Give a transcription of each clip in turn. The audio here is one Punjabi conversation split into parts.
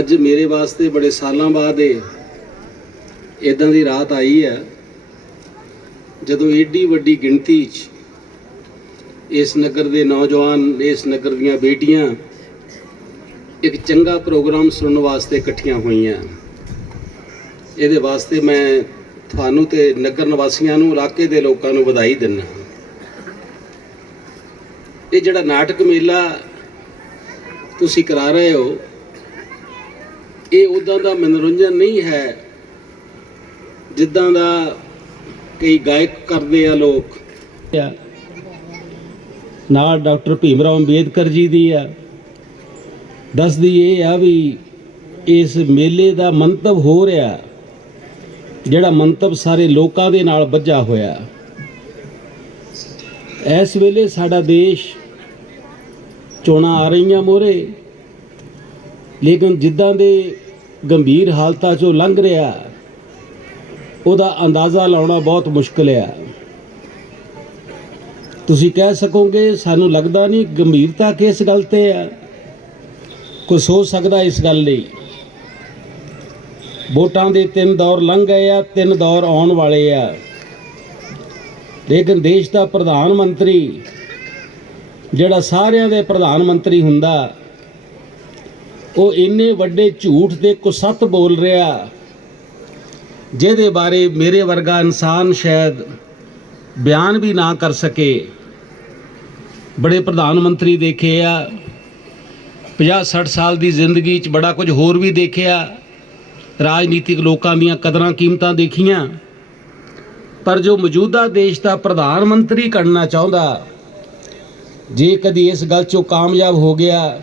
ਅੱਜ ਮੇਰੇ ਵਾਸਤੇ ਬੜੇ ਸਾਲਾਂ ਬਾਅਦ ਇਹ ਇਦਾਂ ਦੀ ਰਾਤ ਆਈ ਹੈ, ਜਦੋਂ ਏਡੀ ਵੱਡੀ ਗਿਣਤੀ 'ਚ ਇਸ ਨਗਰ ਦੇ ਨੌਜਵਾਨ, ਇਸ ਨਗਰ ਦੀਆਂ ਬੇਟੀਆਂ ਇੱਕ ਚੰਗਾ ਪ੍ਰੋਗਰਾਮ ਸੁਣਨ ਵਾਸਤੇ ਇਕੱਠੀਆਂ ਹੋਈਆਂ। ਇਹਦੇ ਵਾਸਤੇ ਮੈਂ ਤੁਹਾਨੂੰ ਤੇ ਨਗਰ ਨਿਵਾਸੀਆਂ ਨੂੰ, ਇਲਾਕੇ ਦੇ ਲੋਕਾਂ ਨੂੰ ਵਧਾਈ ਦਿੰਦਾ ਇਹ ਜਿਹੜਾ ਨਾਟਕ ਮੇਲਾ ਤੁਸੀਂ ਕਰਾ ਰਹੇ ਹੋ ਇਹ ਉਦਾਂ ਦਾ ਮਨੋਰੰਜਨ ਨਹੀਂ ਹੈ ਜਿੱਦਾਂ ਦਾ ਕਈ ਗਾਇਕ ਕਰਦੇ ਆ ਲੋਕ। ਨਾਲ ਡਾਕਟਰ ਭੀਮ ਰਾਓ ਅੰਬੇਦਕਰ ਜੀ ਦੀ ਆ। ਦੱਸਦੀ ਇਹ ਆ ਵੀ ਇਸ ਮੇਲੇ ਦਾ ਮੰਤਵ ਹੋ ਰਿਹਾ, ਜਿਹੜਾ ਮੰਤਵ ਸਾਰੇ ਲੋਕਾਂ ਦੇ ਨਾਲ ਬੱਝਾ ਹੋਇਆ। ਇਸ ਵੇਲੇ ਸਾਡਾ ਦੇਸ਼ ਚੋਣਾਂ ਆ ਰਹੀਆਂ ਮੋਰੇ। ਲੇਕਿਨ ਜਿੱਦਾਂ ਦੇ ਗੰਭੀਰ ਹਾਲਤਾਂ ਚੋਂ ਲੰਘ ਰਿਹਾ ਉਹਦਾ ਅੰਦਾਜ਼ਾ ਲਾਉਣਾ ਬਹੁਤ ਮੁਸ਼ਕਲ ਆ ਤੁਸੀਂ ਕਹਿ ਸਕੋਗੇ, ਸਾਨੂੰ ਲੱਗਦਾ ਨਹੀਂ ਗੰਭੀਰਤਾ ਕਿਸ ਗੱਲ ਤੇ ਆ ਕੋਈ ਸੋਚ ਸਕਦਾ ਇਸ ਗੱਲ ਲਈ। ਵੋਟਾਂ ਦੇ ਤਿੰਨ ਦੌਰ ਲੰਘ ਗਏ ਆ, ਤਿੰਨ ਦੌਰ ਆਉਣ ਵਾਲੇ ਆ। ਲੇਕਿਨ ਦੇਸ਼ ਦਾ ਪ੍ਰਧਾਨ ਮੰਤਰੀ, ਜਿਹੜਾ ਸਾਰਿਆਂ ਦੇ ਪ੍ਰਧਾਨ ਮੰਤਰੀ ਹੁੰਦਾ ਉਹ ਇੰਨੇ ਵੱਡੇ ਝੂਠ ਦੇ ਕੁਸੱਤ ਬੋਲ ਰਿਹਾ। ਜਿਹਦੇ ਬਾਰੇ ਮੇਰੇ ਵਰਗਾ ਇਨਸਾਨ ਸ਼ਾਇਦ ਬਿਆਨ ਵੀ ਨਾ ਕਰ ਸਕੇ। ਬੜੇ ਪ੍ਰਧਾਨ ਮੰਤਰੀ ਦੇਖੇ ਆ। 50 60 ਸਾਲ ਦੀ ਜ਼ਿੰਦਗੀ 'ਚ ਬੜਾ ਕੁਝ ਹੋਰ ਵੀ ਦੇਖਿਆ। ਰਾਜਨੀਤਿਕ ਲੋਕਾਂ ਦੀਆਂ ਕਦਰਾਂ ਕੀਮਤਾਂ ਦੇਖੀਆਂ। ਪਰ ਜੋ ਮੌਜੂਦਾ ਦੇਸ਼ ਦਾ ਪ੍ਰਧਾਨ ਮੰਤਰੀ ਕਰਨਾ ਚਾਹੁੰਦਾ, ਜੇ ਕਦੀ ਇਸ ਗੱਲ 'ਚੋਂ ਕਾਮਯਾਬ ਹੋ ਗਿਆ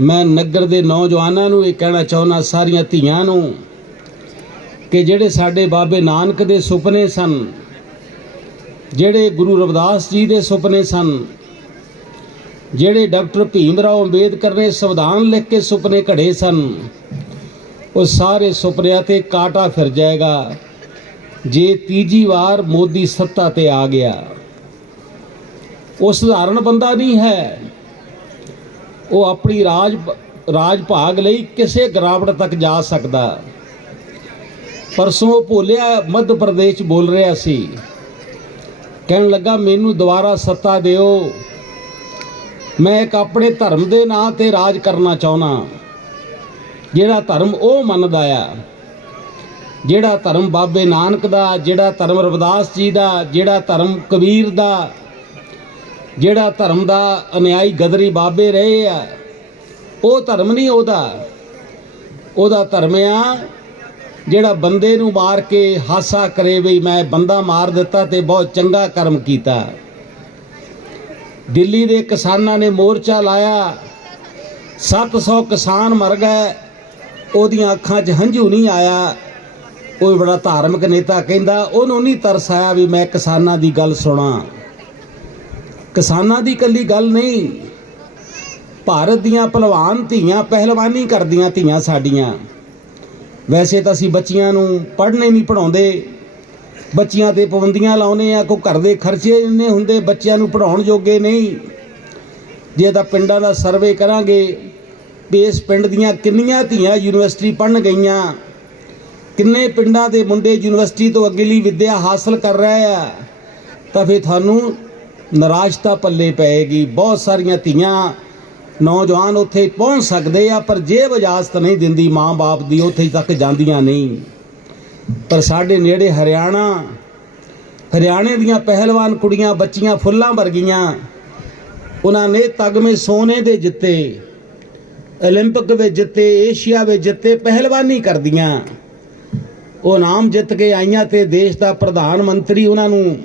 ਮੈਂ ਨਗਰ ਦੇ ਨੌਜਵਾਨਾਂ ਨੂੰ ਇਹ ਕਹਿਣਾ ਚਾਹੁੰਦਾ, ਸਾਰੀਆਂ ਧੀਆਂ ਨੂੰ, ਕਿ ਜਿਹੜੇ ਸਾਡੇ ਬਾਬੇ ਨਾਨਕ ਦੇ ਸੁਪਨੇ ਸਨ, ਜਿਹੜੇ ਗੁਰੂ ਰਵਿਦਾਸ ਜੀ ਦੇ ਸੁਪਨੇ ਸਨ, ਜਿਹੜੇ ਡਾਕਟਰ ਭੀਮ ਰਾਓ ਅੰਬੇਦਕਰ ਨੇ ਸੰਵਿਧਾਨ ਲਿਖ ਕੇ ਸੁਪਨੇ ਘੜੇ ਸਨ, ਉਹ ਸਾਰੇ ਸੁਪਨਿਆਂ ਤੇ ਕਾਟਾ ਫਿਰ ਜਾਏਗਾ, ਜੇ ਤੀਜੀ ਵਾਰ ਮੋਦੀ ਸੱਤਾ ਤੇ ਆ ਗਿਆ। ਉਹ ਸਧਾਰਨ ਬੰਦਾ ਨਹੀਂ ਹੈ। ਉਹ ਆਪਣੀ ਰਾਜ ਰਾਜ ਭਾਗ ਲਈ ਕਿਸੇ ਗਰਾਵਟ ਤੱਕ ਜਾ ਸਕਦਾ। ਪਰਸੋਂ ਭੋਲਿਆ ਮੱਧ ਪ੍ਰਦੇਸ਼ ਬੋਲ ਰਿਹਾ ਸੀ। ਕਹਿਣ ਲੱਗਾ, ਮੈਨੂੰ ਦੁਬਾਰਾ ਸੱਤਾ ਦਿਓ। ਮੈਂ ਇੱਕ ਆਪਣੇ ਧਰਮ ਦੇ ਨਾਂ ਤੇ ਰਾਜ ਕਰਨਾ ਚਾਹੁੰਦਾ। ਜਿਹੜਾ ਧਰਮ ਉਹ ਮੰਨਦਾ ਆ, ਜਿਹੜਾ ਧਰਮ ਬਾਬੇ ਨਾਨਕ ਦਾ, ਜਿਹੜਾ ਧਰਮ ਰਵਿਦਾਸ ਜੀ ਦਾ, ਜਿਹੜਾ ਧਰਮ ਕਬੀਰ ਦਾ ਜਿਹੜਾ ਧਰਮ ਦਾ ਅਨਿਆਈ ਗਦਰੀ ਬਾਬੇ ਰਹੇ ਆ, ਉਹ ਧਰਮ ਨਹੀਂ ਉਹਦਾ। ਉਹਦਾ ਧਰਮ ਆ, ਜਿਹੜਾ ਬੰਦੇ ਨੂੰ ਮਾਰ ਕੇ ਹਾਸਾ ਕਰੇ ਵੀ ਮੈਂ ਬੰਦਾ ਮਾਰ ਦਿੱਤਾ ਤੇ ਬਹੁਤ ਚੰਗਾ ਕਰਮ ਕੀਤਾ। ਦਿੱਲੀ ਦੇ ਕਿਸਾਨਾਂ ਨੇ ਮੋਰਚਾ ਲਾਇਆ। 700 ਕਿਸਾਨ ਮਰ ਗਏ। ਉਹਦੀਆਂ ਅੱਖਾਂ 'ਚ ਹੰਝੂ ਨਹੀਂ ਆਇਆ। ਉਹ ਬੜਾ ਧਾਰਮਿਕ ਨੇਤਾ ਕਹਿੰਦਾ, ਉਹਨੂੰ ਨਹੀਂ ਤਰਸ ਆਇਆ ਵੀ ਮੈਂ ਕਿਸਾਨਾਂ ਦੀ ਗੱਲ ਸੁਣਾ। ਕਿਸਾਨਾਂ ਦੀ ਇਕੱਲੀ ਗੱਲ ਨਹੀਂ। ਭਾਰਤ ਦੀਆਂ ਪਹਿਲਵਾਨ ਧੀਆਂ ਪਹਿਲਵਾਨੀ ਕਰਦੀਆਂ ਧੀਆਂ ਸਾਡੀਆਂ। ਵੈਸੇ ਤਾਂ ਅਸੀਂ ਬੱਚੀਆਂ ਨੂੰ ਪੜ੍ਹਨੇ ਨਹੀਂ ਪੜਾਉਂਦੇ ਬੱਚੀਆਂ ਤੇ ਪਾਬੰਦੀਆਂ ਲਾਉਨੇ ਆ ਕੋ ਘਰ ਦੇ ਖਰਚੇ ਇੰਨੇ ਹੁੰਦੇ, ਬੱਚਿਆਂ ਨੂੰ ਪੜਾਉਣ ਜੋਗੇ ਨਹੀਂ। ਜੇ ਤਾਂ ਪਿੰਡਾਂ ਦਾ ਸਰਵੇ ਕਰਾਂਗੇ, ਵੀ ਇਸ ਪਿੰਡ ਦੀਆਂ ਕਿੰਨੀਆਂ ਧੀਆਂ ਯੂਨੀਵਰਸਿਟੀ ਪੜ੍ਹਨ ਗਈਆਂ, ਕਿੰਨੇ ਪਿੰਡਾਂ ਦੇ ਮੁੰਡੇ ਯੂਨੀਵਰਸਿਟੀ ਤੋਂ ਅਗਲੀ ਵਿੱਦਿਆ ਹਾਸਲ ਕਰ ਰਹੇ ਆ, ਤਾਂ ਫਿਰ ਤੁਹਾਨੂੰ ਨਿਰਾਸ਼ਤਾ ਪੱਲੇ ਪਏਗੀ ਬਹੁਤ ਸਾਰੀਆਂ ਧੀਆਂ ਨੌਜਵਾਨ ਉੱਥੇ ਪਹੁੰਚ ਸਕਦੇ ਆ ਪਰ ਜੇਬ ਇਜਾਜ਼ਤ ਨਹੀਂ ਦਿੰਦੀ ਮਾਂ-ਬਾਪ ਦੀ ਉੱਥੇ ਤੱਕ ਜਾਂਦੀਆਂ ਨਹੀਂ ਪਰ ਸਾਡੇ ਨੇੜੇ ਹਰਿਆਣਾ ਹਰਿਆਣੇ ਦੀਆਂ ਪਹਿਲਵਾਨ ਕੁੜੀਆਂ ਬੱਚੀਆਂ ਫੁੱਲਾਂ ਵਰਗੀਆਂ ਉਹਨਾਂ ਨੇ ਤਗਮੇ ਸੋਨੇ ਦੇ ਜਿੱਤੇ 올림픽 ਵਿੱਚ ਜਿੱਤੇ ਏਸ਼ੀਆ ਵਿੱਚ ਜਿੱਤੇ ਪਹਿਲਵਾਨੀ ਕਰਦੀਆਂ ਉਹ ਨਾਮ ਜਿੱਤ ਕੇ ਆਈਆਂ ਤੇ ਦੇਸ਼ ਦਾ ਪ੍ਰਧਾਨ ਮੰਤਰੀ ਉਹਨਾਂ ਨੂੰ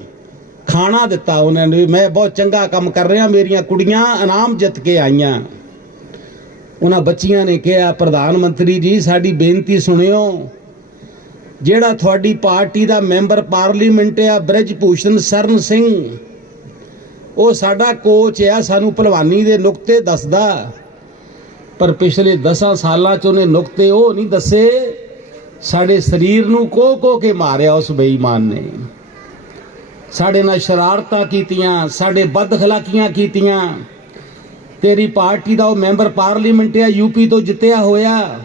ਖਾਣਾ ਦਿੱਤਾ ਉਹਨਾਂ ਨੇ ਵੀ ਮੈਂ ਬਹੁਤ ਚੰਗਾ ਕੰਮ ਕਰ ਰਿਹਾ, ਮੇਰੀਆਂ ਕੁੜੀਆਂ ਇਨਾਮ ਜਿੱਤ ਕੇ ਆਈਆਂ। ਉਹਨਾਂ ਬੱਚੀਆਂ ਨੇ ਕਿਹਾ, ਪ੍ਰਧਾਨ ਮੰਤਰੀ ਜੀ, ਸਾਡੀ ਬੇਨਤੀ ਸੁਣਿਓ, ਜਿਹੜਾ ਤੁਹਾਡੀ ਪਾਰਟੀ ਦਾ ਮੈਂਬਰ ਪਾਰਲੀਮੈਂਟ ਆ ਬ੍ਰਿਜ ਭੂਸ਼ਣ ਸਰਨ ਸਿੰਘ, ਉਹ ਸਾਡਾ ਕੋਚ ਆ, ਸਾਨੂੰ ਭਲਵਾਨੀ ਦੇ ਨੁਕਤੇ ਦੱਸਦਾ। ਪਰ ਪਿਛਲੇ 10 ਸਾਲਾਂ ਚ ਉਹਨੇ ਨੁਕਤੇ ਉਹ ਨਹੀਂ ਦੱਸੇ, ਸਾਡੇ ਸਰੀਰ ਨੂੰ ਕੋ ਕੋ ਕੇ ਮਾਰਿਆ ਉਸ ਬੇਈਮਾਨ ਨੇ। ਸਾਡੇ ਨਾਲ ਸ਼ਰਾਰਤਾਂ ਕੀਤੀਆਂ, ਸਾਡੇ ਬਦਖਲਾਕੀਆਂ ਕੀਤੀਆਂ। ਤੇਰੀ ਪਾਰਟੀ ਦਾ ਉਹ ਮੈਂਬਰ ਪਾਰਲੀਮੈਂਟ ਆ ਯੂਪੀ ਤੋਂ ਜਿੱਤਿਆ ਹੋਇਆ।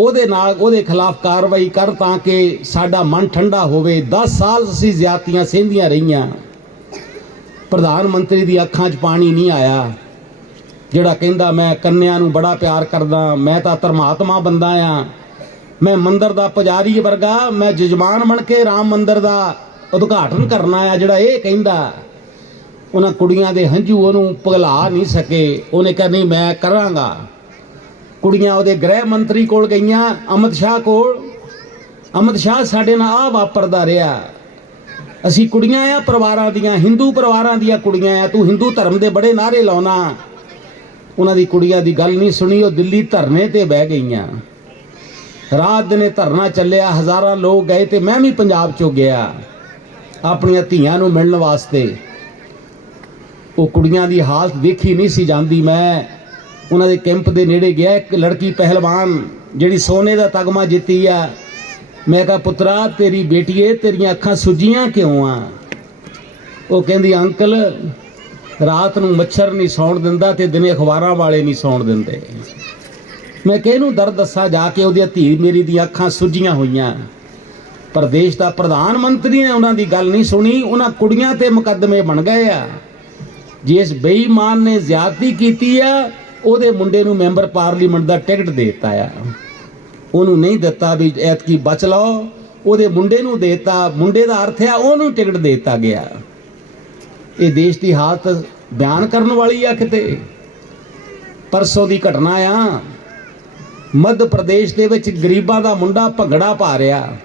ਉਹਦੇ ਨਾਲ ਉਹਦੇ ਖਿਲਾਫ ਕਾਰਵਾਈ ਕਰ ਤਾਂ ਕਿ ਸਾਡਾ ਮਨ ਠੰਡਾ ਹੋਵੇ। 10 ਸਾਲ ਅਸੀਂ ਜ਼ਿਆਤੀਆਂ, ਸਹਿੰਦੀਆਂ ਰਹੀਆਂ। ਪ੍ਰਧਾਨ ਮੰਤਰੀ ਦੀ ਅੱਖਾਂ 'ਚ ਪਾਣੀ ਨਹੀਂ ਆਇਆ। ਜਿਹੜਾ ਕਹਿੰਦਾ, ਮੈਂ ਕੰਨਿਆਂ ਨੂੰ ਬੜਾ ਪਿਆਰ ਕਰਦਾ, ਮੈਂ ਤਾਂ ਧਰਮਾਤਮਾ ਬੰਦਾ ਆ। ਮੈਂ ਮੰਦਰ ਦਾ ਪੁਜਾਰੀ ਵਰਗਾ, ਮੈਂ ਜਜਮਾਨ ਬਣ ਕੇ ਰਾਮ ਮੰਦਰ ਦਾ ਉਦਘਾਟਨ ਕਰਨਾ ਆ ਜਿਹੜਾ ਇਹ ਕਹਿੰਦਾ, ਉਹਨਾਂ ਕੁੜੀਆਂ ਦੇ ਹੰਝੂ ਉਹਨੂੰ ਪਿਘਲਾ ਨਹੀਂ ਸਕੇ। ਉਹਨੇ ਕਿਹਾ, ਨਹੀਂ, ਮੈਂ ਕਰਾਂਗਾ। ਕੁੜੀਆਂ ਉਹਦੇ ਗ੍ਰਹਿ ਮੰਤਰੀ ਕੋਲ ਗਈਆਂ, ਅਮਿਤ ਸ਼ਾਹ ਕੋਲ। ਅਮਿਤ ਸ਼ਾਹ ਸਾਡੇ ਨਾਲ ਆ ਵਾਪਰਦਾ ਰਿਹਾ। ਅਸੀਂ ਕੁੜੀਆਂ ਆ, ਪਰਿਵਾਰਾਂ ਦੀਆਂ, ਹਿੰਦੂ ਪਰਿਵਾਰਾਂ ਦੀਆਂ ਕੁੜੀਆਂ ਆ। ਤੂੰ ਹਿੰਦੂ ਧਰਮ ਦੇ ਬੜੇ ਨਾਰੇ ਲਾਉਣਾ। ਉਹਨਾਂ ਦੀ ਕੁੜੀਆਂ ਦੀ ਗੱਲ ਨਹੀਂ ਸੁਣੀ, ਉਹ ਦਿੱਲੀ ਧਰਨੇ ਤੇ ਬਹਿ ਗਈਆਂ। ਰਾਤ ਦਿਨੇ ਧਰਨਾ ਚੱਲਿਆ, ਹਜ਼ਾਰਾਂ ਲੋਕ ਗਏ ਤੇ ਮੈਂ ਵੀ ਪੰਜਾਬ ਚੋਂ ਗਿਆ। ਆਪਣੀਆਂ ਧੀਆਂ ਨੂੰ ਮਿਲਣ ਵਾਸਤੇ। ਉਹ ਕੁੜੀਆਂ ਦੀ ਹਾਲਤ ਦੇਖੀ ਨਹੀਂ ਸੀ ਜਾਂਦੀ। ਮੈਂ ਉਹਨਾਂ ਦੇ ਕੈਂਪ ਦੇ ਨੇੜੇ ਗਿਆ। ਇੱਕ ਲੜਕੀ ਪਹਿਲਵਾਨ ਜਿਹੜੀ ਸੋਨੇ ਦਾ ਤਗਮਾ ਜਿੱਤੀ ਆ। ਮੈਂ ਕਿਹਾ, ਪੁੱਤਰਾ, ਤੇਰੀ ਬੇਟੀਏ, ਤੇਰੀਆਂ ਅੱਖਾਂ ਸੁੱਜੀਆਂ ਕਿਉਂ ਆ? ਉਹ ਕਹਿੰਦੀ, ਅੰਕਲ, ਰਾਤ ਨੂੰ ਮੱਛਰ ਨਹੀਂ ਸੌਣ ਦਿੰਦਾ ਤੇ ਦਿਨੇ ਅਖਬਾਰਾਂ ਵਾਲੇ ਨਹੀਂ ਸੌਣ ਦਿੰਦੇ। ਮੈਂ ਕਿਹਨੂੰ ਦਰਦ ਦੱਸਾਂ ਜਾ ਕੇ ਉਹਦੀ ਧੀ ਮੇਰੀ ਦੀਆਂ ਅੱਖਾਂ ਸੁੱਜੀਆਂ ਹੋਈਆਂ। ਪਰ ਦੇਸ਼ ਦਾ ਪ੍ਰਧਾਨ ਮੰਤਰੀ ਨੇ ਉਹਨਾਂ ਦੀ ਗੱਲ ਨਹੀਂ ਸੁਣੀ, ਉਹਨਾਂ ਕੁੜੀਆਂ ਤੇ ਮੁਕੱਦਮੇ ਬਣ ਗਏ ਆ। ਜਿਸ ਬੇਈਮਾਨ ਨੇ ਜ਼ਿਆਦਤੀ ਕੀਤੀ ਆ, ਉਹਦੇ ਮੁੰਡੇ ਨੂੰ ਮੈਂਬਰ ਪਾਰਲੀਮੈਂਟ ਦਾ ਟਿਕਟ ਦੇ ਦਿੱਤਾ ਆ। ਉਹਨੂੰ ਨਹੀਂ ਦਿੱਤਾ ਵੀ ਐਤਕੀ ਬਚ ਲਓ, ਉਹਦੇ ਮੁੰਡੇ ਨੂੰ ਦੇਤਾ, ਮੁੰਡੇ ਦਾ ਅਰਥ ਆ ਉਹਨੂੰ ਟਿਕਟ ਦੇ ਦਿੱਤਾ ਗਿਆ। ਇਹ ਦੇਸ਼ ਦੀ ਹਾਲਤ ਬਿਆਨ ਕਰਨ ਵਾਲੀ ਆ ਕਿਤੇ। ਪਰਸੋਂ ਦੀ ਘਟਨਾ ਆ। ਮੱਧ ਪ੍ਰਦੇਸ਼ ਦੇ ਵਿੱਚ ਗਰੀਬਾਂ ਦਾ ਮੁੰਡਾ ਭੰਗੜਾ ਪਾ ਰਿਹਾ।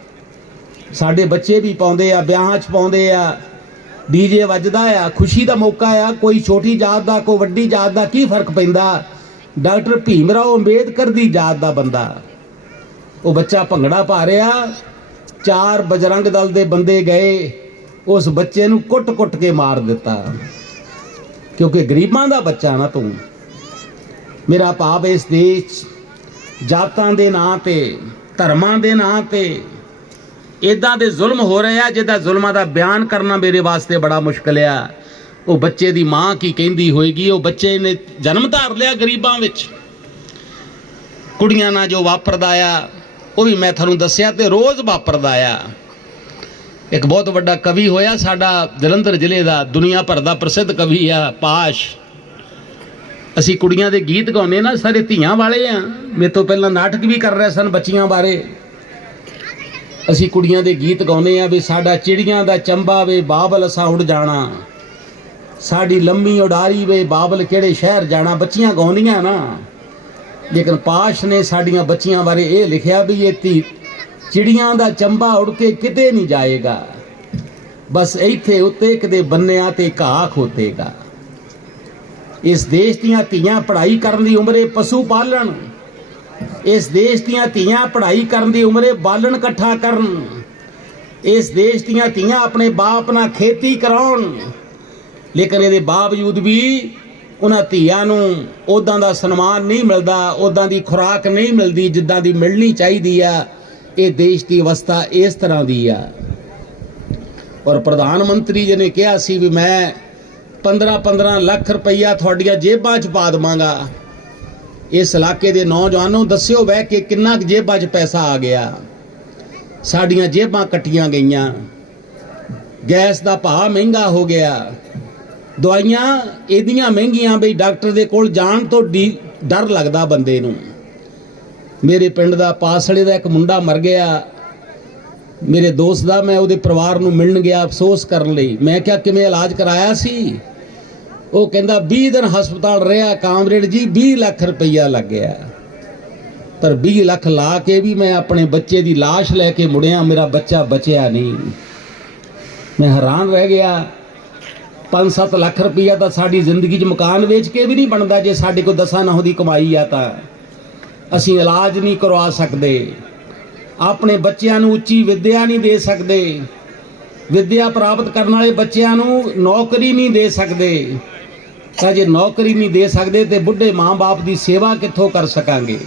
ਸਾਡੇ ਬੱਚੇ ਵੀ ਪਾਉਂਦੇ ਆ, ਵਿਆਹਾਂ 'ਚ ਪਾਉਂਦੇ ਆ ਡੀਜੇ ਵੱਜਦਾ ਆ, ਖੁਸ਼ੀ ਦਾ ਮੌਕਾ ਆ, ਕੋਈ ਛੋਟੀ ਜਾਤ ਦਾ, ਕੋਈ ਵੱਡੀ ਜਾਤ ਦਾ ਕੀ ਫ਼ਰਕ ਪੈਂਦਾ? ਡਾਕਟਰ ਭੀਮ ਰਾਓ ਅੰਬੇਦਕਰ ਦੀ ਜਾਤ ਦਾ ਬੰਦਾ। ਉਹ ਬੱਚਾ ਭੰਗੜਾ ਪਾ ਰਿਹਾ, ਚਾਰ ਬਜਰੰਗ ਦਲ ਦੇ ਬੰਦੇ ਗਏ, ਉਸ ਬੱਚੇ ਨੂੰ ਕੁੱਟ-ਕੁੱਟ ਕੇ ਮਾਰ ਦਿੱਤਾ। ਕਿਉਂਕਿ ਗਰੀਬਾਂ ਦਾ ਬੱਚਾ ਨਾ ਤੂੰ। ਮੇਰਾ ਪਾਪ ਇਸ ਦੇਸ਼ ਜਾਤਾਂ ਦੇ ਨਾਂ ਤੇ, ਧਰਮਾਂ ਦੇ ਨਾਂ ਤੇ ਇਦਾਂ ਦੇ ਜ਼ੁਲਮ ਹੋ ਰਹੇ ਆ, ਜਿਹਦਾ ਜ਼ੁਲਮਾਂ ਦਾ ਬਿਆਨ ਕਰਨਾ ਮੇਰੇ ਵਾਸਤੇ ਬੜਾ ਮੁਸ਼ਕਲ ਆ। ਉਹ ਬੱਚੇ ਦੀ ਮਾਂ ਕੀ ਕਹਿੰਦੀ ਹੋਏਗੀ? ਉਹ ਬੱਚੇ ਨੇ ਜਨਮ ਧਾਰ ਲਿਆ ਗਰੀਬਾਂ ਵਿੱਚ। ਕੁੜੀਆਂ ਨਾਲ ਜੋ ਵਾਪਰਦਾ ਆ, ਉਹ ਵੀ ਮੈਂ ਤੁਹਾਨੂੰ ਦੱਸਿਆ ਤੇ ਰੋਜ਼ ਵਾਪਰਦਾ ਆ। ਇੱਕ ਬਹੁਤ ਵੱਡਾ ਕਵੀ ਹੋਇਆ ਸਾਡਾ ਜਲੰਧਰ ਜ਼ਿਲ੍ਹੇ ਦਾ, ਦੁਨੀਆ ਭਰ ਦਾ ਪ੍ਰਸਿੱਧ ਕਵੀ ਆ, ਪਾਸ਼। ਅਸੀਂ ਕੁੜੀਆਂ ਦੇ ਗੀਤ ਗਾਉਂਦੇ ਨਾ ਸਾਰੇ ਧੀਆਂ ਵਾਲੇ ਆ। ਮੇਰੇ ਤੋਂ ਪਹਿਲਾਂ ਨਾਟਕ ਵੀ ਕਰ ਰਹੇ ਸਨ ਬੱਚੀਆਂ ਬਾਰੇ। ਅਸੀਂ ਕੁੜੀਆਂ ਦੇ ਗੀਤ ਗਾਉਂਦੇ ਆ ਵੀ ਸਾਡਾ ਚਿੜੀਆਂ ਦਾ ਚੰਬਾ ਵੇ ਬਾਬਲ ਅਸਾਂ ਉੱਡ ਜਾਣਾ। ਸਾਡੀ ਲੰਮੀ ਉਡਾਰੀ ਵੇ ਬਾਬਲ ਕਿਹੜੇ ਸ਼ਹਿਰ ਜਾਣਾ। ਬੱਚੀਆਂ ਗਾਉਂਦੀਆਂ ਨਾ। ਲੇਕਿਨ ਪਾਸ਼ ਨੇ ਸਾਡੀਆਂ ਬੱਚੀਆਂ ਬਾਰੇ ਇਹ ਲਿਖਿਆ ਵੀ ਇਹ ਧੀ ਚਿੜੀਆਂ ਦਾ ਚੰਬਾ ਉੜ ਕੇ ਕਿਤੇ ਨਹੀਂ ਜਾਏਗਾ। ਬਸ ਇੱਥੇ ਉੱਤੇ ਕਿਤੇ ਬੰਨਿਆਂ ਤੇ ਘਾਹ ਖੋਤੇਗਾ। ਇਸ ਦੇਸ਼ ਦੀਆਂ ਧੀਆਂ ਪੜ੍ਹਾਈ ਕਰਨ ਦੀ ਉਮਰੇ ਪਸ਼ੂ ਪਾਲਣ। ਇਸ ਦੇਸ਼ ਦੀਆਂ ਧੀਆਂ ਪੜ੍ਹਾਈ ਕਰਨ ਦੀ ਉਮਰੇ ਬਾਲਣ ਇਕੱਠਾ ਕਰਨ। ਇਸ ਦੇਸ਼ ਦੀਆਂ ਧੀਆਂ ਆਪਣੇ ਬਾਪ ਨਾਲ ਖੇਤੀ ਕਰਾਉਣ। ਲੇਕਿਨ ਇਹਦੇ ਬਾਵਜੂਦ ਵੀ ਉਹਨਾਂ ਧੀਆਂ ਨੂੰ ਉਦਾਂ ਦਾ ਸਨਮਾਨ ਨਹੀਂ ਮਿਲਦਾ ਉਦਾਂ ਦੀ ਖੁਰਾਕ ਨਹੀਂ ਮਿਲਦੀ ਜਿੱਦਾਂ ਦੀ ਮਿਲਣੀ ਚਾਹੀਦੀ ਆ। ਇਹ ਦੇਸ਼ ਦੀ ਅਵਸਥਾ ਇਸ ਤਰ੍ਹਾਂ ਦੀ ਆ। ਔਰ ਪ੍ਰਧਾਨ ਮੰਤਰੀ ਜੀ ਨੇ ਕਿਹਾ ਸੀ ਵੀ ਮੈਂ 15-15 ਲੱਖ ਰੁਪਈਆ ਤੁਹਾਡੀਆਂ ਜੇਬਾਂ 'ਚ ਪਾ ਦੇਵਾਂਗਾ। ਇਸ ਇਲਾਕੇ ਦੇ ਨੌਜਵਾਨ ਨੂੰ ਦੱਸਿਓ ਬਹਿ ਕੇ ਕਿੰਨਾ ਕੁ ਜੇਬਾਂ 'ਚ ਪੈਸਾ ਆ ਗਿਆ। ਸਾਡੀਆਂ ਜੇਬਾਂ ਕੱਟੀਆਂ ਗਈਆਂ। ਗੈਸ ਦਾ ਭਾਅ ਮਹਿੰਗਾ ਹੋ ਗਿਆ। ਦਵਾਈਆਂ ਇਹਦੀਆਂ ਮਹਿੰਗੀਆਂ ਬਈ, ਡਾਕਟਰ ਦੇ ਕੋਲ ਜਾਣ ਤੋਂ ਡੀ- ਡਰ ਲੱਗਦਾ ਬੰਦੇ ਨੂੰ। ਮੇਰੇ ਪਿੰਡ ਦਾ ਪਾਸੜੇ ਦਾ ਇੱਕ ਮੁੰਡਾ ਮਰ ਗਿਆ। ਮੇਰੇ ਦੋਸਤ ਦਾ ਮੈਂ ਉਹਦੇ ਪਰਿਵਾਰ ਨੂੰ ਮਿਲਣ ਗਿਆ ਅਫਸੋਸ ਕਰਨ ਲਈ। ਮੈਂ ਕਿਹਾ, ਕਿਵੇਂ ਇਲਾਜ ਕਰਾਇਆ ਸੀ? ਉਹ ਕਹਿੰਦਾ 20 ਦਿਨ ਹਸਪਤਾਲ ਰਿਹਾ, ਕਾਮਰੇਡ ਜੀ 20 ਲੱਖ ਰੁਪਈਆ ਲੱਗਿਆ ਪਰ 20 ਲੱਖ ਲਾ ਕੇ ਵੀ ਮੈਂ ਆਪਣੇ ਬੱਚੇ ਦੀ ਲਾਸ਼ ਲੈ ਕੇ ਮੁੜਿਆ, ਮੇਰਾ ਬੱਚਾ ਬਚਿਆ ਨਹੀਂ। ਮੈਂ ਹੈਰਾਨ ਰਹਿ ਗਿਆ। 5-7 ਲੱਖ ਰੁਪਈਆ ਤਾਂ ਸਾਡੀ ਜ਼ਿੰਦਗੀ 'ਚ ਮਕਾਨ ਵੇਚ ਕੇ ਵੀ ਨਹੀਂ ਬਣਦਾ, ਜੇ ਸਾਡੇ ਕੋਲ ਦਸਾਂ ਨਹੁੰ ਦੀ ਕਮਾਈ ਆ ਤਾਂ। ਅਸੀਂ ਇਲਾਜ ਨਹੀਂ ਕਰਵਾ ਸਕਦੇ। ਆਪਣੇ ਬੱਚਿਆਂ ਨੂੰ ਉੱਚੀ ਵਿੱਦਿਆ ਨਹੀਂ ਦੇ ਸਕਦੇ। ਵਿੱਦਿਆ ਪ੍ਰਾਪਤ ਕਰਨ ਵਾਲੇ ਬੱਚਿਆਂ ਨੂੰ ਨੌਕਰੀ ਨਹੀਂ ਦੇ ਸਕਦੇ। ਤਾਂ ਜੇ ਨੌਕਰੀ ਨਹੀਂ ਦੇ ਸਕਦੇ ਤੇ ਬੁੱਢੇ ਮਾਂ-ਬਾਪ ਦੀ ਸੇਵਾ ਕਿੱਥੋਂ ਕਰ ਸਕਾਂਗੇ?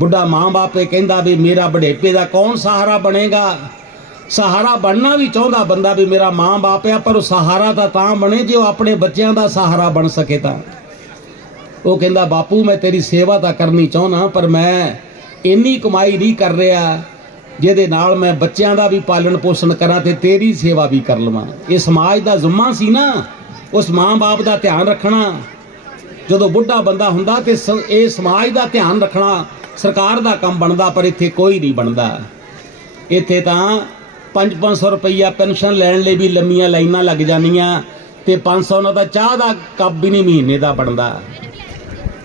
ਬੁੱਢਾ ਮਾਂ-ਬਾਪ ਇਹ ਕਹਿੰਦਾ ਵੀ ਮੇਰਾ ਬੁਢੇਪੇ ਦਾ ਕੌਣ ਸਹਾਰਾ ਬਣੇਗਾ? ਸਹਾਰਾ ਬਣਨਾ ਵੀ ਚਾਹੁੰਦਾ ਬੰਦਾ ਵੀ ਮੇਰਾ ਮਾਂ-ਬਾਪ ਆ, ਪਰ ਉਹ ਸਹਾਰਾ ਤਾਂ ਤਾਂ ਬਣੇ ਜੇ ਉਹ ਆਪਣੇ ਬੱਚਿਆਂ ਦਾ ਸਹਾਰਾ ਬਣ ਸਕੇ ਤਾਂ। ਉਹ ਕਹਿੰਦਾ, ਬਾਪੂ, ਮੈਂ ਤੇਰੀ ਸੇਵਾ ਤਾਂ ਕਰਨੀ ਚਾਹੁੰਦਾ, ਪਰ ਮੈਂ ਇੰਨੀ ਕਮਾਈ ਨਹੀਂ ਕਰ ਰਿਹਾ। ਜਿਹਦੇ ਨਾਲ ਮੈਂ ਬੱਚਿਆਂ ਦਾ ਵੀ ਪਾਲਣ ਪੋਸ਼ਣ ਕਰਾਂ ਤੇ ਤੇਰੀ ਸੇਵਾ ਵੀ ਕਰ ਲਵਾਂ। ਇਹ ਸਮਾਜ ਦਾ ਜ਼ੁੰਮਾ ਸੀ ਨਾ, ਉਸ ਮਾਂ-ਬਾਪ ਦਾ ਧਿਆਨ ਰੱਖਣਾ। ਜਦੋਂ ਬੁੱਢਾ ਬੰਦਾ ਹੁੰਦਾ ਤੇ ਸ- ਇਹ ਸਮਾਜ ਦਾ ਧਿਆਨ ਰੱਖਣਾ ਸਰਕਾਰ ਦਾ ਕੰਮ ਬਣਦਾ, ਪਰ ਇੱਥੇ ਕੋਈ ਨਹੀਂ ਬਣਦਾ। ਇੱਥੇ ਤਾਂ 5-500 ਰੁਪਈਆ ਪੈਨਸ਼ਨ ਲੈਣ ਲਈ ਵੀ ਲੰਮੀਆਂ ਲਾਈਨਾਂ ਲੱਗ ਜਾਂਦੀਆਂ ਤੇ 500 ਉਹਨਾਂ ਦਾ ਚਾਹ ਦਾ ਕੱਪ ਵੀ ਨਹੀਂ ਮਹੀਨੇ ਦਾ ਬਣਦਾ।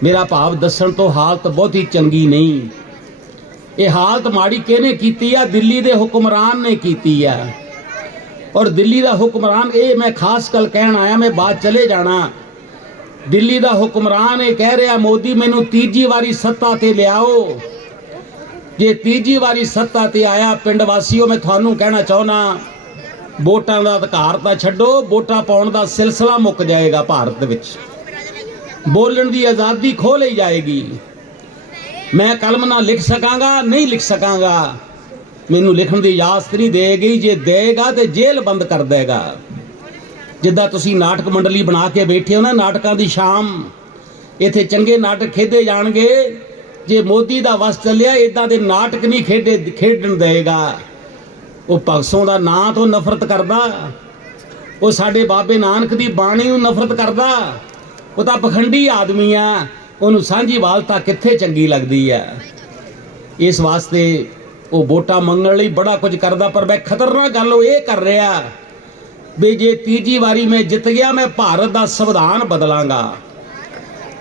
ਮੇਰਾ ਭਾਵ ਦੱਸਣ ਤੋਂ ਹਾਲਤ ਬਹੁਤੀ ਚੰਗੀ ਨਹੀਂ। ਇਹ ਹਾਲਤ ਮਾੜੀ ਕਿਹਨੇ ਕੀਤੀ ਆ? ਦਿੱਲੀ ਦੇ ਹੁਕਮਰਾਨ ਨੇ ਕੀਤੀ ਆ। ਔਰ ਦਿੱਲੀ ਦਾ ਹੁਕਮਰਾਨ, ਇਹ ਮੈਂ ਖਾਸ ਗੱਲ ਕਹਿਣ ਆਇਆ, ਮੈਂ ਬਾਅਦ ਚਲੇ ਜਾਣਾ। ਦਿੱਲੀ ਦਾ ਹੁਕਮਰਾਨ ਇਹ ਕਹਿ ਰਿਹਾ, ਮੋਦੀ, ਮੈਨੂੰ ਤੀਜੀ ਵਾਰੀ ਸੱਤਾ ਤੇ ਲਿਆਓ। ਜੇ ਤੀਜੀ ਵਾਰੀ ਸੱਤਾ ਤੇ ਆਇਆ ਪਿੰਡ ਵਾਸੀਓ, ਮੈਂ ਤੁਹਾਨੂੰ ਕਹਿਣਾ ਚਾਹੁੰਦਾ, ਵੋਟਾਂ ਦਾ ਅਧਿਕਾਰ ਤਾਂ ਛੱਡੋ, ਵੋਟਾਂ ਪਾਉਣ ਦਾ ਸਿਲਸਿਲਾ ਮੁੱਕ ਜਾਏਗਾ ਭਾਰਤ ਵਿੱਚ। ਬੋਲਣ ਦੀ ਆਜ਼ਾਦੀ ਖੋਹ ਲਈ ਜਾਏਗੀ। ਮੈਂ ਕਲਮ ਨਾ ਲਿਖ ਸਕਾਂਗਾ, ਨਹੀਂ ਲਿਖ ਸਕਾਂਗਾ। ਮੈਨੂੰ ਲਿਖਣ ਦੀ ਇਜਾਜ਼ਤ ਨਹੀਂ ਦੇਗੀ, ਜੇ ਦੇਗਾ ਤੇ ਜੇਲ੍ਹ ਬੰਦ ਕਰ ਦੇਗਾ। ਜਿੱਦਾਂ ਤੁਸੀਂ ਨਾਟਕ ਮੰਡਲੀ ਬਣਾ ਕੇ ਬੈਠੇ ਹੋ ਨਾ, ਨਾਟਕਾਂ ਦੀ ਸ਼ਾਮ, ਇੱਥੇ ਚੰਗੇ ਨਾਟਕ ਖੇਡੇ ਜਾਣਗੇ। ਜੇ ਮੋਦੀ ਦਾ ਵਸ ਚੱਲਿਆ ਇਦਾਂ ਦੇ ਨਾਟਕ ਨਹੀਂ ਖੇਡੇ, ਖੇਡਣ ਦੇਗਾ। ਉਹ ਭਗਸੋਂ ਦਾ ਨਾਂ ਤੋਂ ਨਫ਼ਰਤ ਕਰਦਾ। ਉਹ ਸਾਡੇ ਬਾਬੇ ਨਾਨਕ ਦੀ ਬਾਣੀ ਨੂੰ ਨਫ਼ਰਤ ਕਰਦਾ। ਉਹ ਤਾਂ ਪਖੰਡੀ ਆਦਮੀ ਆ। ਉਹਨੂੰ ਸਾਂਝੀ ਵਾਲਤਾ ਕਿੱਥੇ ਚੰਗੀ ਲੱਗਦੀ ਹੈ ਇਸ ਵਾਸਤੇ ਉਹ ਵੋਟਾਂ ਮੰਗਣ ਲਈ ਬੜਾ ਕੁਝ ਕਰਦਾ, ਪਰ ਮੈਂ ਖਤਰਨਾਕ ਗੱਲ ਉਹ ਇਹ ਕਰ ਰਿਹਾ ਵੀ ਜੇ ਤੀਜੀ ਵਾਰੀ ਮੈਂ ਜਿੱਤ ਗਿਆ, ਮੈਂ ਭਾਰਤ ਦਾ ਸੰਵਿਧਾਨ ਬਦਲਾਂਗਾ।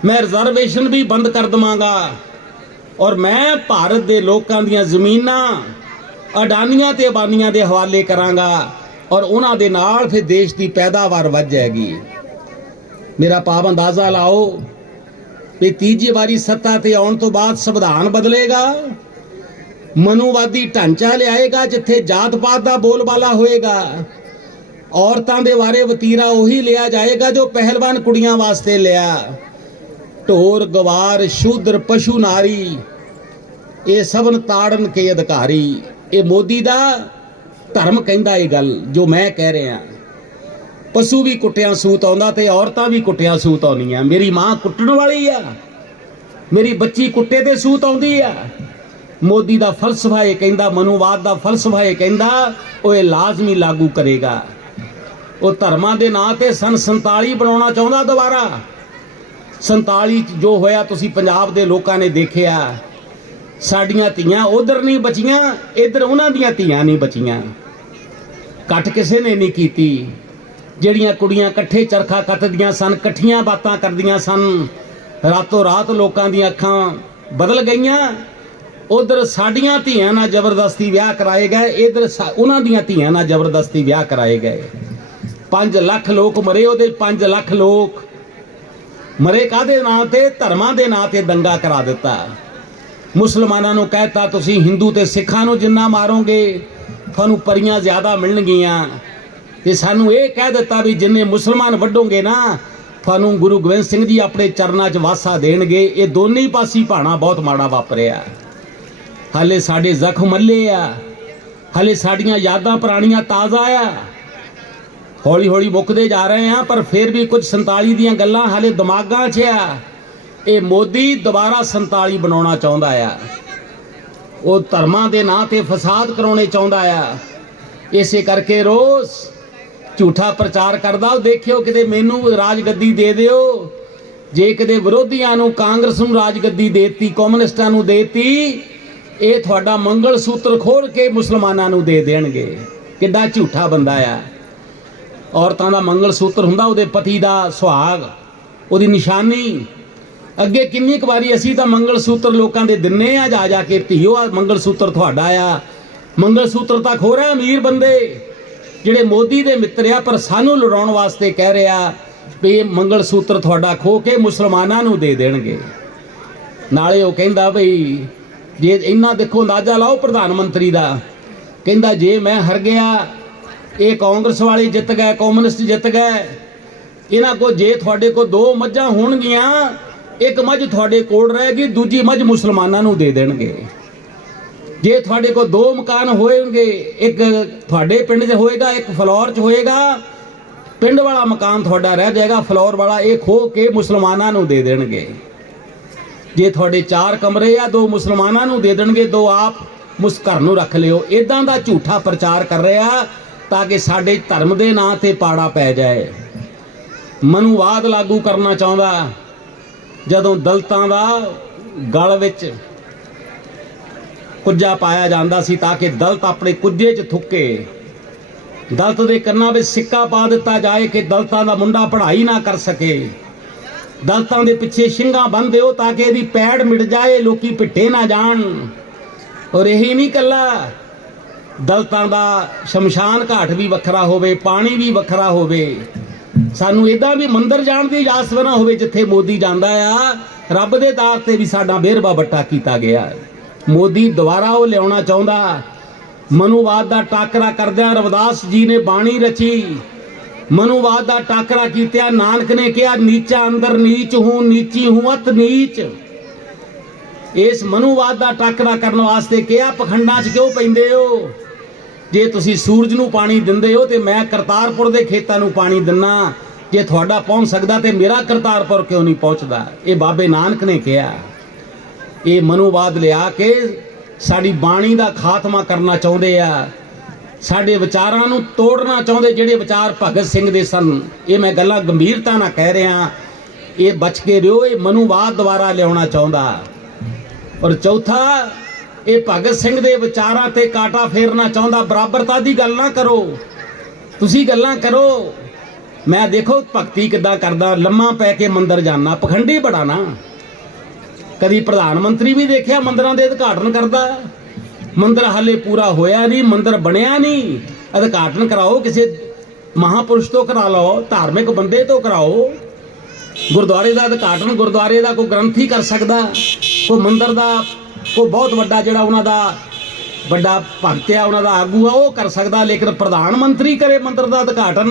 ਮੈਂ ਰਿਜ਼ਰਵੇਸ਼ਨ ਵੀ ਬੰਦ ਕਰ ਦਵਾਂਗਾ। ਔਰ ਮੈਂ ਭਾਰਤ ਦੇ ਲੋਕਾਂ ਦੀਆਂ ਜ਼ਮੀਨਾਂ ਅਡਾਨੀਆਂ ਤੇ ਅਬਾਨੀਆਂ ਦੇ ਹਵਾਲੇ ਕਰਾਂਗਾ ਔਰ ਉਹਨਾਂ ਦੇ ਨਾਲ ਫਿਰ ਦੇਸ਼ ਦੀ ਪੈਦਾਵਾਰ ਵੱਧ ਜਾਏਗੀ। ਮੇਰਾ ਭਾਵ ਅੰਦਾਜ਼ਾ ਲਾਓ ਵੀ ਤੀਜੀ ਵਾਰੀ ਸੱਤਾ ਤੇ ਆਉਣ ਤੋਂ ਬਾਅਦ ਸੰਵਿਧਾਨ ਬਦਲੇਗਾ। ਮਨੂਵਾਦੀ ਢਾਂਚਾ ਲਿਆਏਗਾ, ਜਿੱਥੇ ਜਾਤ ਪਾਤ ਦਾ ਬੋਲਬਾਲਾ ਹੋਏਗਾ। ਔਰਤਾਂ ਦੇ ਬਾਰੇ ਵਤੀਰਾ ਉਹੀ ਲਿਆ ਜਾਏਗਾ ਜੋ ਪਹਿਲਵਾਨ ਕੁੜੀਆਂ ਵਾਸਤੇ ਲਿਆ। ਢੋਰ, ਗਵਾਰ, ਸ਼ੂਦਰ, ਪਸ਼ੂ ਨਾਰੀ, ਇਹ ਸਭਨ ਤਾੜਨ ਕੇ ਅਧਿਕਾਰੀ। ਇਹ ਮੋਦੀ ਦਾ ਧਰਮ ਕਹਿੰਦਾ ਇਹ ਗੱਲ, ਜੋ ਮੈਂ ਕਹਿ ਰਿਹਾ। ਪਸ਼ੂ ਵੀ ਕੁੱਟਿਆ, ਸੂਤ ਆਉਂਦਾ ਤੇ ਔਰਤਾਂ ਵੀ ਕੁੱਟਿਆ, ਸੂਤ ਆਉਂਦੀਆਂ। ਮੇਰੀ ਮਾਂ ਕੁੱਟਣ ਵਾਲੀ ਆ। ਮੇਰੀ ਬੱਚੀ ਕੁੱਟੇ ਤੇ ਸੂਤ ਆਉਂਦੀ ਆ। ਮੋਦੀ ਦਾ ਫਲਸਫਾ ਇਹ ਕਹਿੰਦਾ, ਮਨੂਵਾਦ ਦਾ ਫਲਸਫਾ ਇਹ ਕਹਿੰਦਾ, ਉਹ ਇਹ ਲਾਜ਼ਮੀ ਲਾਗੂ ਕਰੇਗਾ। ਉਹ ਧਰਮਾਂ ਦੇ ਨਾਂ ਤੇ ਸਨ 47 ਬਣਾਉਣਾ ਚਾਹੁੰਦਾ ਦੁਬਾਰਾ। 47 ਜੋ ਹੋਇਆ, ਤੁਸੀਂ ਪੰਜਾਬ ਦੇ ਲੋਕਾਂ ਨੇ ਦੇਖਿਆ। ਸਾਡੀਆਂ ਧੀਆਂ ਉਧਰ ਨਹੀਂ ਬਚੀਆਂ, ਇੱਧਰ ਉਹਨਾਂ ਦੀਆਂ ਧੀਆਂ ਨਹੀਂ ਬਚੀਆਂ। ਕੱਟ ਕਿਸੇ ਨੇ ਨਹੀਂ ਕੀਤੀ। ਜਿਹੜੀਆਂ ਕੁੜੀਆਂ ਇਕੱਠੇ ਚਰਖਾ ਕੱਤਦੀਆਂ ਸਨ, ਇਕੱਠੀਆਂ ਬਾਤਾਂ ਕਰਦੀਆਂ ਸਨ, ਰਾਤੋਂ ਰਾਤ ਲੋਕਾਂ ਦੀਆਂ ਅੱਖਾਂ ਬਦਲ ਗਈਆਂ। ਉਧਰ ਸਾਡੀਆਂ ਧੀਆਂ ਨਾਲ ਜ਼ਬਰਦਸਤੀ ਵਿਆਹ ਕਰਾਏ ਗਏ, ਇਧਰ ਉਹਨਾਂ ਦੀਆਂ ਧੀਆਂ ਨਾਲ ਜ਼ਬਰਦਸਤੀ ਵਿਆਹ ਕਰਾਏ ਗਏ। 5 ਲੱਖ ਲੋਕ ਮਰੇ ਉਹਦੇ 5 ਲੱਖ ਲੋਕ ਮਰੇ ਕਾਦੇ ਨਾਂ ਤੇ? ਧਰਮਾਂ ਦੇ ਨਾਂ ਤੇ ਦੰਗਾ ਕਰਾ ਦਿੱਤਾ। ਮੁਸਲਮਾਨਾਂ ਨੂੰ ਕਹਿਤਾ ਤੁਸੀਂ ਹਿੰਦੂ ਤੇ ਸਿੱਖਾਂ ਨੂੰ ਜਿੰਨਾ ਮਾਰੋਗੇ, ਤੁਹਾਨੂੰ ਪਰੀਆਂ ਜ਼ਿਆਦਾ ਮਿਲਣਗੀਆਂ। ਤੇ ਸਾਨੂੰ ਇਹ ਕਹਿ ਦਿੱਤਾ ਵੀ ਜਿੰਨੇ ਮੁਸਲਮਾਨ ਵੱਡੋਗੇ ਨਾ, ਤੁਹਾਨੂੰ ਗੁਰੂ ਗੋਬਿੰਦ ਸਿੰਘ ਜੀ ਆਪਣੇ ਚਰਨਾਂ 'ਚ ਵਾਸਾ ਦੇਣਗੇ। ਇਹ ਦੋਨੇ ਹੀ ਪਾਸੀ ਭਾਣਾ ਬਹੁਤ ਮਾੜਾ ਵਾਪਰਿਆ। ਹਾਲੇ ਸਾਡੇ ਜ਼ਖਮ ਮੱਲੇ ਆ। ਹਾਲੇ ਸਾਡੀਆਂ ਯਾਦਾਂ ਪੁਰਾਣੀਆਂ ਤਾਜ਼ਾ ਆ। ਹੌਲੀ ਹੌਲੀ ਮੁੱਕਦੇ ਜਾ ਰਹੇ ਆ, ਪਰ ਫਿਰ ਵੀ ਕੁਝ 47 ਦੀਆਂ ਗੱਲਾਂ ਹਾਲੇ ਦਿਮਾਗਾਂ 'ਚ ਆ। ਇਹ ਮੋਦੀ ਦੁਬਾਰਾ 47 ਬਣਾਉਣਾ ਚਾਹੁੰਦਾ ਆ। ਉਹ ਧਰਮਾਂ ਦੇ ਨਾਂ ਤੇ ਫਸਾਦ ਕਰਾਉਣੇ ਚਾਹੁੰਦਾ ਆ। ਇਸੇ ਕਰਕੇ ਰੋਜ਼ ਝੂਠਾ ਪ੍ਰਚਾਰ ਕਰਦਾ ਉਹ ਦੇਖਿਓ ਕਿਤੇ ਮੈਨੂੰ ਰਾਜ ਗੱਦੀ ਦੇ ਦਿਓ। ਜੇ ਕਿਤੇ ਵਿਰੋਧੀਆਂ ਨੂੰ ਕਾਂਗਰਸ ਨੂੰ ਰਾਜ ਗੱਦੀ ਦੇਤੀ, ਕਮਿਊਨਿਸਟਾਂ ਨੂੰ ਦੇਤੀ, ਇਹ ਤੁਹਾਡਾ ਮੰਗਲ ਸੂਤਰ ਖੋਲ ਕੇ ਮੁਸਲਮਾਨਾਂ ਨੂੰ ਦੇ ਦੇਣਗੇ। ਕਿੱਡਾ ਝੂਠਾ ਬੰਦਾ ਆ। ਔਰਤਾਂ ਦਾ ਮੰਗਲ ਸੂਤਰ ਹੁੰਦਾ, ਉਹਦੇ ਪਤੀ ਦਾ ਸੁਹਾਗ, ਉਹਦੀ ਨਿਸ਼ਾਨੀ। ਅੱਗੇ ਕਿੰਨੀ ਕੁ ਵਾਰੀ ਅਸੀਂ ਤਾਂ ਮੰਗਲ ਸੂਤਰ ਲੋਕਾਂ ਦੇ ਦਿੰਨੇ ਆ ਜਾ ਜਾ ਕੇ ਧੀਓ ਆ ਮੰਗਲ ਸੂਤਰ ਤੁਹਾਡਾ ਆ। ਮੰਗਲ ਸੂਤਰ ਤਾਂ ਖੋ ਰਿਹਾ ਅਮੀਰ ਬੰਦੇ। ਜਿਹੜੇ ਮੋਦੀ ਦੇ ਮਿੱਤਰ ਆ, ਪਰ ਸਾਨੂੰ ਲੜਾਉਣ ਵਾਸਤੇ ਕਹਿ ਰਿਹਾ ਵੀ ਇਹ ਮੰਗਲ ਸੂਤਰ ਤੁਹਾਡਾ ਖੋ ਕੇ ਮੁਸਲਮਾਨਾਂ ਨੂੰ ਦੇ ਦੇਣਗੇ। ਨਾਲੇ ਉਹ ਕਹਿੰਦਾ ਬਈ ਜੇ ਇੰਨਾ ਦੇਖੋ ਅੰਦਾਜ਼ਾ ਲਾਓ ਪ੍ਰਧਾਨ ਮੰਤਰੀ ਦਾ, ਕਹਿੰਦਾ ਜੇ ਮੈਂ ਹਰ ਗਿਆ, ਇਹ ਕਾਂਗਰਸ ਵਾਲੇ ਜਿੱਤ ਗਏ, ਕਮਿਊਨਿਸਟ ਜਿੱਤ ਗਏ, ਇਹਨਾਂ ਕੋ ਜੇ ਤੁਹਾਡੇ ਕੋ ਦੋ ਮੱਝਾਂ ਹੋਣਗੀਆਂ, ਇੱਕ ਮੱਝ ਤੁਹਾਡੇ ਕੋਲ ਰਹੇਗੀ, ਦੂਜੀ ਮੱਝ ਮੁਸਲਮਾਨਾਂ ਨੂੰ ਦੇ ਦੇਣਗੇ। ਜੇ ਤੁਹਾਡੇ ਕੋਲ ਦੋ ਮਕਾਨ ਹੋਣਗੇ ਇੱਕ ਤੁਹਾਡੇ ਪਿੰਡ 'ਚ ਹੋਏਗਾ, ਇੱਕ ਫਲੌਰ 'ਚ ਹੋਏਗਾ, ਪਿੰਡ ਵਾਲਾ ਮਕਾਨ ਤੁਹਾਡਾ ਰਹਿ ਜਾਏਗਾ, ਫਲੌਰ ਵਾਲਾ ਇਹ ਖੋ ਕੇ ਮੁਸਲਮਾਨਾਂ ਨੂੰ ਦੇ ਦੇਣਗੇ। ਜੇ ਤੁਹਾਡੇ ਚਾਰ ਕਮਰੇ ਆ, ਦੋ ਮੁਸਲਮਾਨਾਂ ਨੂੰ ਦੇ ਦੇਣਗੇ, ਦੋ ਆਪ ਮੁਸ, ਘਰ ਨੂੰ ਰੱਖ ਲਿਓ। ਇਦਾਂ ਦਾ ਝੂਠਾ ਪ੍ਰਚਾਰ ਕਰ ਰਿਹਾ ਤਾਂ ਕਿ ਸਾਡੇ ਧਰਮ ਦੇ ਨਾਂ ਤੇ ਪਾੜਾ ਪੈ ਜਾਏ। ਮਨੂਵਾਦ ਲਾਗੂ ਕਰਨਾ ਚਾਹੁੰਦਾ, ਜਦੋਂ ਦਲਤਾਂ ਦਾ ਗਲ ਵਿੱਚ ਕੁੱਜਾ ਪਾਇਆ ਜਾਂਦਾ ਸੀ ਤਾਂ ਕਿ ਦਲਤ ਆਪਣੇ ਕੁੱਜੇ 'ਚ ਥੁੱਕੇ। ਦਲਤ ਦੇ ਕੰਨਾਂ ਵਿੱਚ ਸਿੱਕਾ ਪਾ ਦਿੱਤਾ ਜਾਏ ਕਿ ਦਲਤਾਂ ਦਾ ਮੁੰਡਾ ਪੜ੍ਹਾਈ ਨਾ ਕਰ ਸਕੇ। ਦਲਤਾਂ ਦੇ ਪਿੱਛੇ ਸਿੰਘਾਂ ਬੰਨ੍ਹ ਦਿਓ ਤਾਂ ਕਿ ਇਹਦੀ ਪੈੜ ਮਿਟ ਜਾਏ, ਲੋਕੀ ਪਿੱਟੇ ਨਾ ਜਾਣ। ਔਰ ਇਹੀ ਨਹੀਂ ਕੱਲਾ ਦਲਤਾਂ ਦਾ ਸ਼ਮਸ਼ਾਨ ਘਾਟ ਵੀ ਵੱਖਰਾ ਹੋਵੇ, ਪਾਣੀ ਵੀ ਵੱਖਰਾ ਹੋਵੇ। ਸਾਨੂੰ ਇਦਾਂ ਵੀ ਮੰਦਰ ਜਾਣ ਦੀ ਇਜਾਜ਼ਤ ਨਾ ਹੋਵੇ ਜਿੱਥੇ ਮੋਦੀ ਜਾਂਦਾ ਆ। ਰੱਬ ਦੇ ਦਾਰ ਤੇ ਵੀ ਸਾਡਾ ਮਿਹਰਬਾ ਬੱਟਾ ਕੀਤਾ ਗਿਆ। ਹੈ ਮੋਦੀ ਦੁਬਾਰਾ ਉਹ ਲਿਆਉਣਾ ਚਾਹੁੰਦਾ। ਮਨੂਵਾਦ ਦਾ ਟਾਕਰਾ ਕਰਦਿਆਂ ਰਵਿਦਾਸ ਜੀ ਨੇ ਬਾਣੀ ਰਚੀ। ਮਨੂਵਾਦ ਦਾ ਟਾਕਰਾ ਕੀਤਾ ਨਾਨਕ ਨੇ ਕਿਹਾ, ਨੀਚਾ ਅੰਦਰ ਨੀਚ ਹੂੰ, ਨੀਚੀ ਹੂੰ ਅਤ ਨੀਚ। ਇਸ ਮਨੂਵਾਦ ਦਾ ਟਾਕਰਾ ਕਰਨ ਵਾਸਤੇ ਕਿਹਾ, ਪਖੰਡਾਂ 'ਚ ਕਿਉਂ ਪੈਂਦੇ ਹੋ? ਜੇ ਤੁਸੀਂ ਸੂਰਜ ਨੂੰ ਪਾਣੀ ਦਿੰਦੇ ਹੋ, ਤੇ ਮੈਂ ਕਰਤਾਰਪੁਰ ਦੇ ਖੇਤਾਂ ਨੂੰ ਪਾਣੀ ਦਿੰਨਾ। ਜੇ ਤੁਹਾਡਾ ਪਹੁੰਚ ਸਕਦਾ, ਤੇ ਮੇਰਾ ਕਰਤਾਰਪੁਰ ਕਿਉਂ ਨਹੀਂ ਪਹੁੰਚਦਾ? ਇਹ ਬਾਬੇ ਨਾਨਕ ਨੇ ਕਿਹਾ। ਇਹ ਮਨੂਵਾਦ ਲਿਆ ਕੇ ਸਾਡੀ ਬਾਣੀ ਦਾ ਖਾਤਮਾ ਕਰਨਾ ਚਾਹੁੰਦੇ ਆ। ਸਾਡੇ ਵਿਚਾਰਾਂ ਨੂੰ ਤੋੜਨਾ ਚਾਹੁੰਦੇ ਜਿਹੜੇ ਵਿਚਾਰ ਭਗਤ ਸਿੰਘ ਦੇ ਸਨ। ਇਹ ਮੈਂ ਗੱਲਾਂ ਗੰਭੀਰਤਾ ਨਾਲ ਕਹਿ ਰਿਹਾ ਇਹ ਬਚ ਕੇ ਰਿਓ, ਇਹ ਮਨੁਵਾਦ ਦੁਆਰਾ ਲਿਆਉਣਾ ਚਾਹੁੰਦਾ। ਔਰ ਚੌਥਾ, ਇਹ ਭਗਤ ਸਿੰਘ ਦੇ ਵਿਚਾਰਾਂ ਤੇ ਕਾਟਾ ਫੇਰਨਾ ਚਾਹੁੰਦਾ। ਬਰਾਬਰਤਾ ਦੀ ਗੱਲ ਨਾ ਕਰੋ। ਤੁਸੀਂ ਗੱਲਾਂ ਕਰੋ। ਮੈਂ ਦੇਖੋ, ਭਗਤੀ ਕਿੱਦਾਂ ਕਰਦਾ। ਲੰਮਾ ਪੈ ਕੇ ਮੰਦਰ ਜਾਣਾ ਪਖੰਡੀ ਬੜਾ ਨਾ। ਕਦੀ ਪ੍ਰਧਾਨ ਮੰਤਰੀ ਵੀ ਦੇਖਿਆ ਮੰਦਰਾਂ ਦੇ ਉਦਘਾਟਨ ਕਰਦਾ? ਮੰਦਰ ਹਾਲੇ ਪੂਰਾ ਹੋਇਆ ਨਹੀਂ, ਮੰਦਰ ਬਣਿਆ ਨਹੀਂ। ਉਦਘਾਟਨ ਕਰਾਓ ਕਿਸੇ ਮਹਾਪੁਰਸ਼ ਤੋਂ ਕਰਾ ਲਓ, ਧਾਰਮਿਕ ਬੰਦੇ ਤੋਂ ਕਰਾਓ। ਗੁਰਦੁਆਰੇ ਦਾ ਉਦਘਾਟਨ ਗੁਰਦੁਆਰੇ ਦਾ ਕੋਈ ਗ੍ਰੰਥੀ ਕਰ ਸਕਦਾ। ਕੋਈ ਮੰਦਰ ਦਾ ਕੋਈ ਬਹੁਤ ਵੱਡਾ ਜਿਹੜਾ ਉਹਨਾਂ ਦਾ ਵੱਡਾ ਭਗਤ ਆ, ਉਹਨਾਂ ਦਾ ਆਗੂ ਆ, ਉਹ ਕਰ ਸਕਦਾ। ਲੇਕਿਨ ਪ੍ਰਧਾਨ ਮੰਤਰੀ ਕਰੇ ਮੰਦਰ ਦਾ ਉਦਘਾਟਨ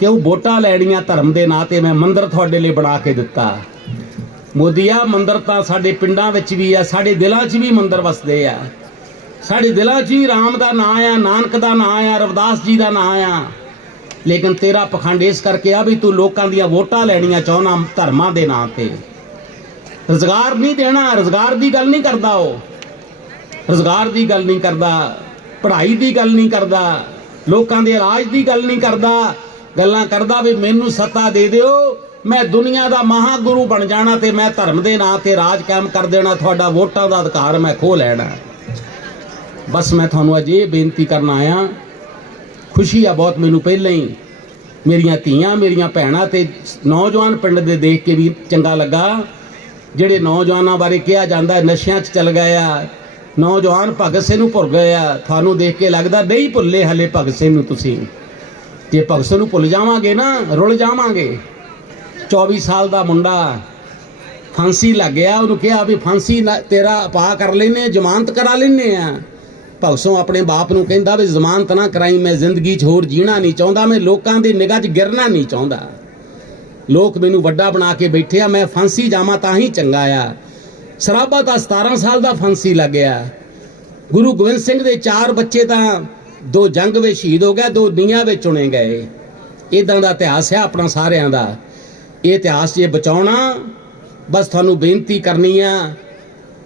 ਕਿ ਉਹ ਵੋਟਾਂ ਲੈਣੀਆਂ ਧਰਮ ਦੇ ਨਾਂ ਤੇ ਮੈਂ ਮੰਦਰ ਤੁਹਾਡੇ ਲਈ ਬਣਾ ਕੇ ਦਿੱਤਾ। ਮੋਦੀਆ, ਮੰਦਰ ਤਾਂ ਸਾਡੇ ਪਿੰਡਾਂ ਵਿੱਚ ਵੀ ਆ, ਸਾਡੇ ਦਿਲਾਂ 'ਚ ਵੀ ਮੰਦਰ ਵਸਦੇ ਆ। ਸਾਡੇ ਦਿਲਾਂ 'ਚ ਵੀ ਰਾਮ ਦਾ ਨਾਂ ਆ, ਨਾਨਕ ਦਾ ਨਾਂ ਆ, ਰਵਿਦਾਸ ਜੀ ਦਾ ਨਾਂ ਆ। ਲੇਕਿਨ ਤੇਰਾ ਪਖੰਡ ਇਸ ਕਰਕੇ ਆ ਵੀ ਤੂੰ ਲੋਕਾਂ ਦੀਆਂ ਵੋਟਾਂ ਲੈਣੀਆਂ ਚਾਹੁੰਦਾ ਧਰਮਾਂ ਦੇ ਨਾਂ ਤੇ। ਰੋਜ਼ਗਾਰ ਨਹੀਂ ਦੇਣਾ, ਰੋਜ਼ਗਾਰ ਦੀ ਗੱਲ ਨਹੀਂ ਕਰਦਾ ਉਹ। ਰੋਜ਼ਗਾਰ ਦੀ ਗੱਲ ਨਹੀਂ ਕਰਦਾ, ਪੜ੍ਹਾਈ ਦੀ ਗੱਲ ਨਹੀਂ ਕਰਦਾ, ਲੋਕਾਂ ਦੇ ਇਲਾਜ ਦੀ ਗੱਲ ਨਹੀਂ ਕਰਦਾ। ਗੱਲਾਂ ਕਰਦਾ ਵੀ ਮੈਨੂੰ ਸੱਤਾ ਦੇ ਦਿਓ ਮੈਂ ਦੁਨੀਆ ਦਾ ਮਹਾਗੁਰੂ ਬਣ ਜਾਣਾ ਤੇ ਮੈਂ ਧਰਮ ਦੇ ਨਾਂ ਤੇ ਰਾਜ ਕਾਇਮ ਕਰ ਦੇਣਾ, ਤੁਹਾਡਾ ਵੋਟਾਂ ਦਾ ਅਧਿਕਾਰ ਮੈਂ ਖੋਹ ਲੈਣਾ। ਬਸ ਮੈਂ ਤੁਹਾਨੂੰ ਅੱਜ ਇਹ ਬੇਨਤੀ ਕਰਨ ਆਇਆ, ਖੁਸ਼ੀ ਆ ਬਹੁਤ ਮੈਨੂੰ ਪਹਿਲਾਂ ਹੀ। ਮੇਰੀਆਂ ਧੀਆਂ, ਮੇਰੀਆਂ ਭੈਣਾਂ ਤੇ ਨੌਜਵਾਨ ਪਿੰਡ ਦੇ ਦੇਖ ਕੇ ਵੀ ਚੰਗਾ ਲੱਗਾ। ਜਿਹੜੇ ਨੌਜਵਾਨਾਂ ਬਾਰੇ ਕਿਹਾ ਜਾਂਦਾ, ਨਸ਼ਿਆਂ 'ਚ ਚਲ ਗਏ ਆ, ਨੌਜਵਾਨ ਭਗਤ ਸਿੰਘ ਨੂੰ ਭੁੱਲ ਗਏ ਆ, ਤੁਹਾਨੂੰ ਦੇਖ ਕੇ ਲੱਗਦਾ ਨਹੀਂ ਭੁੱਲੇ ਹਲੇ ਭਗਤ ਸਿੰਘ ਨੂੰ ਤੁਸੀਂ। ਜੇ ਭਗਤ ਸਿੰਘ ਨੂੰ ਭੁੱਲ ਜਾਵਾਂਗੇ ਨਾ, ਰੁੱਲ ਜਾਵਾਂਗੇ। 24 ਸਾਲ ਦਾ ਮੁੰਡਾ ਫਾਂਸੀ ਲੱਗ ਗਿਆ, ਉਹਨੂੰ ਕਿਹਾ ਵੀ ਫਾਂਸੀ ਨਾ- ਤੇਰਾ ਪਾ ਕਰ ਲੈਨੇ ਜ਼ਮਾਨਤ ਕਰਾ ਲੈਨੇ ਆ। ਭਗਸੋਂ ਆਪਣੇ ਬਾਪ ਨੂੰ ਕਹਿੰਦਾ ਵੀ ਜ਼ਮਾਨਤ ਨਾ ਕਰਾਈ, ਮੈਂ ਜ਼ਿੰਦਗੀ 'ਚ ਹੋਰ ਜੀਣਾ ਨਹੀਂ ਚਾਹੁੰਦਾ, ਮੈਂ ਲੋਕਾਂ ਦੀ ਨਿਗਾਹ 'ਚ ਗਿਰਨਾ ਨਹੀਂ ਚਾਹੁੰਦਾ। ਲੋਕ ਮੈਨੂੰ ਵੱਡਾ ਬਣਾ ਕੇ ਬੈਠੇ ਆ, ਮੈਂ ਫਾਂਸੀ ਜਾਵਾਂ ਤਾਂ ਹੀ ਚੰਗਾ ਆ। ਸਰਾਬਾ ਤਾਂ 17 ਸਾਲ ਦਾ ਫਾਂਸੀ ਲੱਗਿਆ ਗੁਰੂ ਗੋਬਿੰਦ ਸਿੰਘ ਦੇ ਚਾਰ ਬੱਚੇ ਤਾਂ ਦੋ ਜੰਗ ਵਿੱਚ ਸ਼ਹੀਦ ਹੋ ਗਏ, ਦੋ ਨੀਆਂ ਵਿੱਚ ਚੁਣੇ ਗਏ। ਇਦਾਂ ਦਾ ਇਤਿਹਾਸ ਹੈ ਆਪਣਾ ਸਾਰਿਆਂ ਦਾ। ਇਹ ਇਤਿਹਾਸ ਜੇ ਬਚਾਉਣਾ, ਬਸ ਤੁਹਾਨੂੰ ਬੇਨਤੀ ਕਰਨੀ ਆ,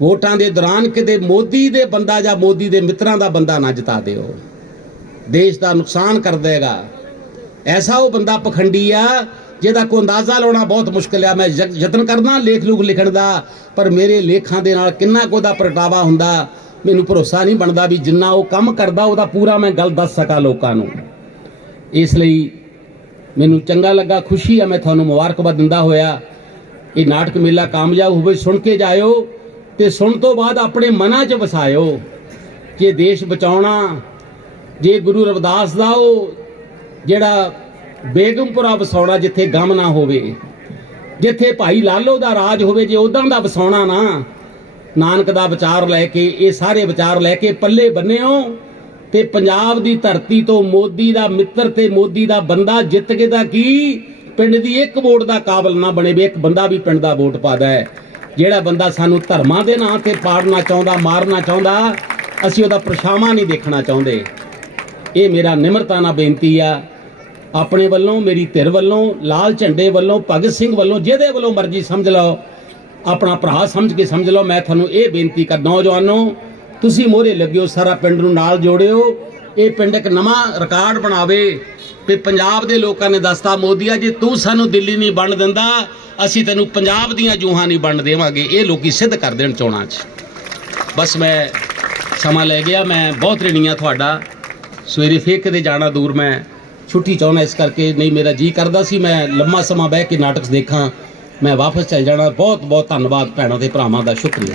ਵੋਟਾਂ ਦੇ ਦੌਰਾਨ ਕਿਤੇ ਮੋਦੀ ਦੇ ਬੰਦਾ ਜਾਂ ਮੋਦੀ ਦੇ ਮਿੱਤਰਾਂ ਦਾ ਬੰਦਾ ਨਾ ਜਿਤਾ ਦਿਓ। ਦੇਸ਼ ਦਾ ਨੁਕਸਾਨ ਕਰ ਦੇਗਾ। ਐਸਾ ਉਹ ਬੰਦਾ ਪਖੰਡੀ ਆ, ਜਿਹਦਾ ਕੋਈ ਅੰਦਾਜ਼ਾ ਲਾਉਣਾ ਬਹੁਤ ਮੁਸ਼ਕਲ ਆ। ਮੈਂ ਯਤਨ ਕਰਦਾ ਲੇਖ ਲੂਖ ਲਿਖਣ ਦਾ, ਪਰ ਮੇਰੇ ਲੇਖਾਂ ਦੇ ਨਾਲ ਕਿੰਨਾ ਕੁ ਉਹਦਾ ਪ੍ਰਗਟਾਵਾ ਹੁੰਦਾ, ਮੈਨੂੰ ਭਰੋਸਾ ਨਹੀਂ ਬਣਦਾ ਵੀ ਜਿੰਨਾ ਉਹ ਕੰਮ ਕਰਦਾ, ਉਹਦਾ ਪੂਰਾ ਮੈਂ ਗੱਲ ਦੱਸ ਸਕਾਂ ਲੋਕਾਂ ਨੂੰ। ਇਸ ਲਈ ਮੈਨੂੰ ਚੰਗਾ ਲੱਗਾ, ਖੁਸ਼ੀ ਆ, ਮੈਂ ਤੁਹਾਨੂੰ ਮੁਬਾਰਕਬਾਦ ਦਿੰਦਾ ਹੋਇਆ। ਇਹ ਨਾਟਕ ਮੇਲਾ ਕਾਮਯਾਬ ਹੋਵੇ, ਸੁਣ ਕੇ ਜਾਇਓ ਤੇ ਸੁਣ ਤੋਂ ਬਾਅਦ ਆਪਣੇ ਮਨਾਂ 'ਚ ਵਸਾਇਓ ਕਿ ਦੇਸ਼ ਬਚਾਉਣਾ, ਜੇ ਗੁਰੂ ਰਵਿਦਾਸ ਦਾ ਉਹ ਜਿਹੜਾ ਬੇਗਮਪੁਰਾ ਵਸਾਉਣਾ ਜਿੱਥੇ ਗਮ ਨਾ ਹੋਵੇ, ਜਿੱਥੇ ਭਾਈ ਲਾਲੋ ਦਾ ਰਾਜ ਹੋਵੇ, ਜੇ ਉਦਾਂ ਦਾ ਵਸਾਉਣਾ ਨਾ, ਨਾਨਕ ਦਾ ਵਿਚਾਰ ਲੈ ਕੇ, ਇਹ ਸਾਰੇ ਵਿਚਾਰ ਲੈ ਕੇ ਪੱਲੇ ਬੰਨਿਓ। ਤੇ ਪੰਜਾਬ ਦੀ ਧਰਤੀ ਤੋਂ ਮੋਦੀ ਦਾ ਮਿੱਤਰ ਤੇ ਮੋਦੀ ਦਾ ਬੰਦਾ ਜਿੱਤ ਕੇ ਦਾ ਕੀ? ਪਿੰਡ ਦੀ ਇੱਕ ਵੋਟ ਦਾ ਕਾਬਲ ਨਾ ਬਣੇ ਵੀ ਇੱਕ ਬੰਦਾ ਵੀ ਪਿੰਡ ਦਾ ਵੋਟ ਪਾਦਾ ਹੈ ਜਿਹੜਾ ਬੰਦਾ ਸਾਨੂੰ ਧਰਮਾਂ ਦੇ ਨਾਂ ਤੇ ਪਾੜਨਾ ਚਾਹੁੰਦਾ, ਮਾਰਨਾ ਚਾਹੁੰਦਾ, ਅਸੀਂ ਉਹਦਾ ਪਰਛਾਵਾਂ ਨਹੀਂ ਦੇਖਣਾ ਚਾਹੁੰਦੇ। ਇਹ ਮੇਰਾ ਨਿਮਰਤਾ ਨਾਲ ਬੇਨਤੀ ਆ। ਆਪਣੇ ਵੱਲੋਂ, ਮੇਰੀ ਧਿਰ ਵੱਲੋਂ, ਲਾਲ ਝੰਡੇ ਵੱਲੋਂ, ਭਗਤ ਸਿੰਘ ਵੱਲੋਂ, ਜਿਹਦੇ ਵੱਲੋਂ ਮਰਜ਼ੀ ਸਮਝ ਲਓ। ਆਪਣਾ ਭਰਾ ਸਮਝ ਕੇ ਸਮਝ ਲਓ। ਮੈਂ ਤੁਹਾਨੂੰ ਇਹ ਬੇਨਤੀ ਕਰ ਨੌਜਵਾਨੋ ਤੁਸੀਂ ਮੋਹਰੇ ਲੱਗਿਓ, ਸਾਰਾ ਪਿੰਡ ਨੂੰ ਨਾਲ ਜੋੜਿਓ। ਇਹ ਪਿੰਡ ਇੱਕ ਨਵਾਂ ਰਿਕਾਰਡ ਬਣਾਵੇ ਵੀ ਪੰਜਾਬ ਦੇ ਲੋਕਾਂ ਨੇ ਦੱਸਤਾ ਮੋਦੀਆ ਜੇ, ਤੂੰ ਸਾਨੂੰ ਦਿੱਲੀ ਨਹੀਂ ਬਣ ਦਿੰਦਾ, ਅਸੀਂ ਤੈਨੂੰ ਪੰਜਾਬ ਦੀਆਂ ਜੂਹਾਂ ਨਹੀਂ ਬਣ ਦੇਵਾਂਗੇ। ਇਹ ਲੋਕੀ ਸਿੱਧ ਕਰ ਦੇਣ ਚੋਣਾਂ 'ਚ। ਬਸ ਮੈਂ ਸਮਾਂ ਲੈ ਗਿਆ, ਮੈਂ ਬਹੁਤ ਰਣੀਆਂ ਤੁਹਾਡਾ। ਸਵੇਰੇ ਫੇਰ ਕਿਤੇ ਜਾਣਾ ਦੂਰ, ਮੈਂ ਛੁੱਟੀ ਚਾਹੁੰਦਾ, ਇਸ ਕਰਕੇ ਨਹੀਂ, ਮੇਰਾ ਜੀ ਕਰਦਾ ਸੀ, ਮੈਂ ਲੰਮਾ ਸਮਾਂ ਬਹਿ ਕੇ ਨਾਟਕ ਦੇਖਾਂ। ਮੈਂ ਵਾਪਸ ਚੱਲ ਜਾਣਾ। ਬਹੁਤ ਬਹੁਤ ਧੰਨਵਾਦ ਭੈਣਾਂ ਤੇ ਭਰਾਵਾਂ ਦਾ, ਸ਼ੁਕਰੀਆ।